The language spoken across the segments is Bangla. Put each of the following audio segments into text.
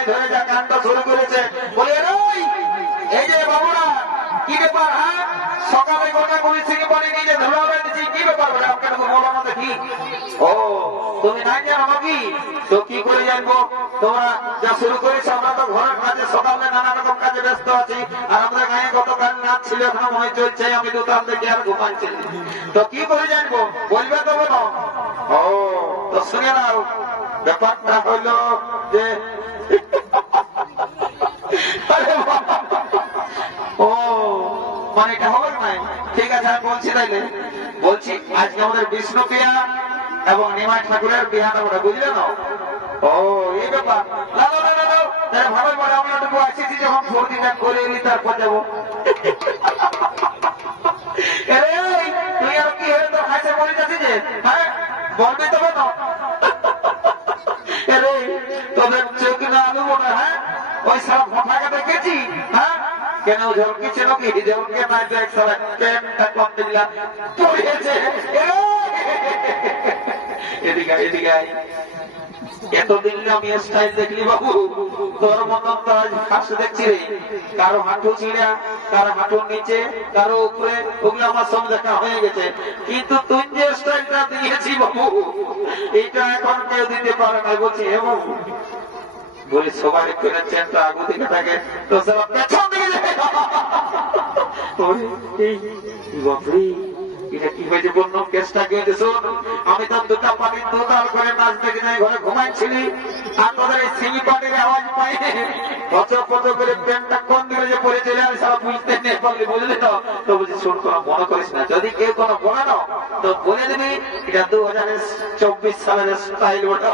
গলায় ধরে যা কান্ড শুরু করেছে, বলে এই যে বাবুরা কি ব্যাপার, হ্যাঁ সকালে গোটা পুলিশ থেকে পরে নিয়ে ধরা দিচ্ছি, কি ব্যাপার বলে আপনার বলো না দেখি। ও তুমি নাই জানো নাকি? তো কি করে জানবো? তোমরা যা শুরু করেছো, আমরা তো ঘরের কাজে সকালে নানা রকম কাজে ব্যস্ত আছি, আর আমাদের গায়ে গতকাল নাচ ছিল, এখনো মনে চলছে, আমি দোকান থেকে আর ঘুমাচ্ছি। তো কি করে জানবো? বলবে তো বলো। ও তো শুনে নাও, ব্যাপারটা হইলো যে ও মানে এটা হবে না। ঠিক আছে আমি বলছি, তাইলে বলছি আজকে আমাদের বিষ্ণুপ্রিয়া এবং নিমাই ঠাকুরের বিহাটা ওটা বুঝলে না? ও এই ব্যাপার, ভালো পরে আমরা একটু আসিছি, যখন সর্দিটা করে এলি তারপর যাবো। তুই আর কি হয়ে তোর খাইছে বলে যাচ্ছি যে, হ্যাঁ বলবি তবে না তোদের চোখ না আলু মনে, হ্যাঁ ওই সব ফাঁকা দেখেছি, হ্যাঁ কেন ঝলকি ছিল কি ঝলকে না দেখ সবাই প্যান্টটা কম দিলা পড়েছে। এদিকে এদিকে এতদিন আমি স্টাইল দেখলি বাবু, তোর মতন তো আজ ফার্স্ট দেখছি রে। কারো হাঁটু ছিঁড়া, কারো হাঁটুর নিচে, কারো উপরে, ওগুলো আমার সব দেখা হয়ে গেছে। কিন্তু তুই যে স্টাইলটা দিয়েছি বাবু, এটা এখন কেউ দিতে পারে না। বলছি হে বাবু, বলি সবাই করে চেনটা আগু দিকে থাকে, তো সব পেছন দিকে যায়। এটা কি হয়েছে বন্য কেসটা কি হয়েছে? শোন, আমি তো দুটা পার্টির দুতাল করে নাচ দেখে যাই, ঘরে ঘুমাইছিলি, আর তোদের এই সিমি পার্টির আওয়াজ পাই পচর পচর করে প্যান্টটা কোন দিকে যে পরে চলে আমি সারা বুঝতে নেই পারলি, বুঝলি তো? তো বলছি শোন, কোনো মনে করিস না, যদি কেউ কোনো বলে না তো বলে দিবি এটা 2024 সালের স্টাইল ওটা।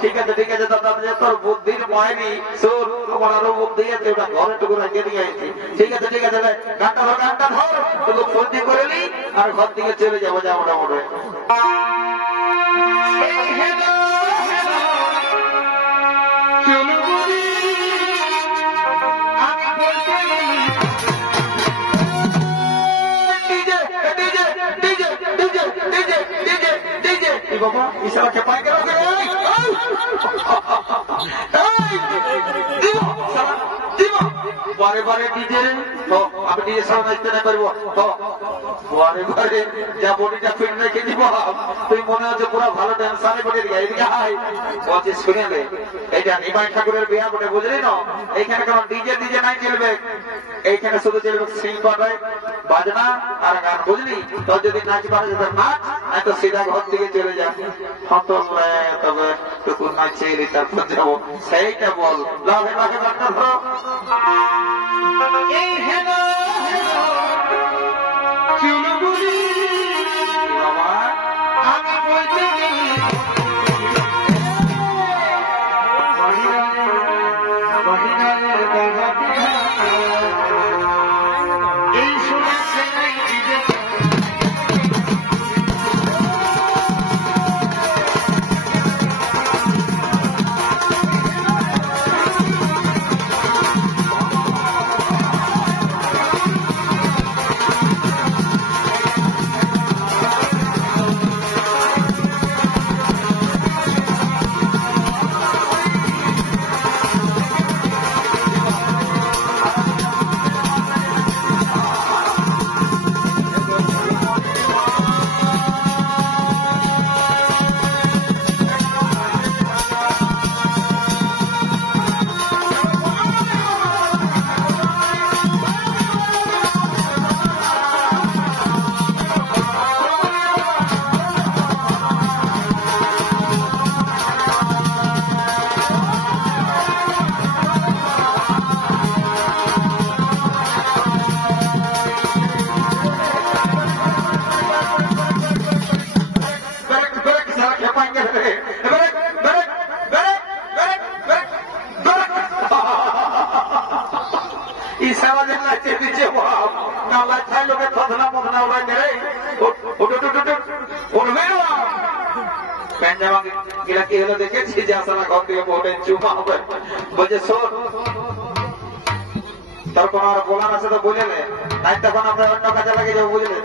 ঠিক আছে ঠিক আছে দাদা, তোর বুদ্ধির মায়নি, শোন আমার আরো বুদ্ধি আছে, ওটা ঘরে টুকু রেখে দিয়ে আইছি। ঠিক আছে ঠিক আছে, গানটা ধর তোকে ফুর্তি করে নি, আর ঘর দিকে চলে যাবো যা মোটামুটি। বাবা ইশারাকে পাই গেল, বারে বারে ডিজে, আমি ডিজে ছাড়া নাচতে না পারবো, বারে বারে যা বডিটা ফিট রেখে দিব, তুই মনে হচ্ছে পুরো ভালো ড্যান্সারে বলে দিকে। এদিকে হাই বলছি, শুনে নে, এইটা নিমাই ঠাকুরের বিয়া বটে, বুঝলি না? এইখানে কেমন ডিজে ডিজে নাই চলবে, এইখানে শুধু চলবে সিং পাঠায় বাজনা আর গান, বুঝলি? তোর যদি নাচ পারে যেতে নাচ, তো সিধা ঘর দিকে চলে যা। তবে টুকুর নাচে এলি তারপর যাবো, সেইটা বল। লাভে লাভে গানটা ধরো। আমি বলতে দেখেছি যে আসলে ঘর থেকে বউটা চুমা হবে, বলছে শোন তোর কোন আর বলার আছে তো বলে নে, তাই তখন আমরা অন্য কাজে লাগে যাবো, বুঝলে?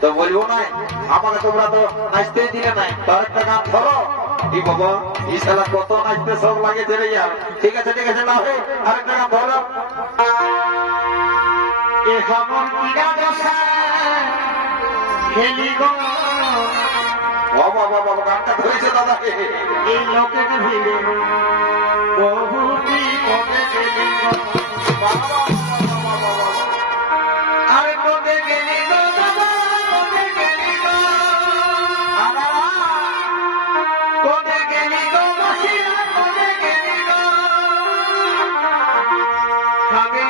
তো বলবো নাই, আমাকে তোমরা তো নাচতেই দিলে নাই, তোর একটা গান ধরো, এই বাবা এই শালা কত নাচতে সব লাগে চলে যা ঠিক আছে না হে আরেকটা গান ধরো এ খবর কিরা দশা খেলি গো বাবা বাবা গানটা ধরেছে দাদা এই লোকের ভিড়ে বহুটি কবে গেলি গো বাবা আরে কবে গেলি গো বাবা কবে গেলি গো কবে গেলি গো বসিয়া কবে গেলি গো খাবে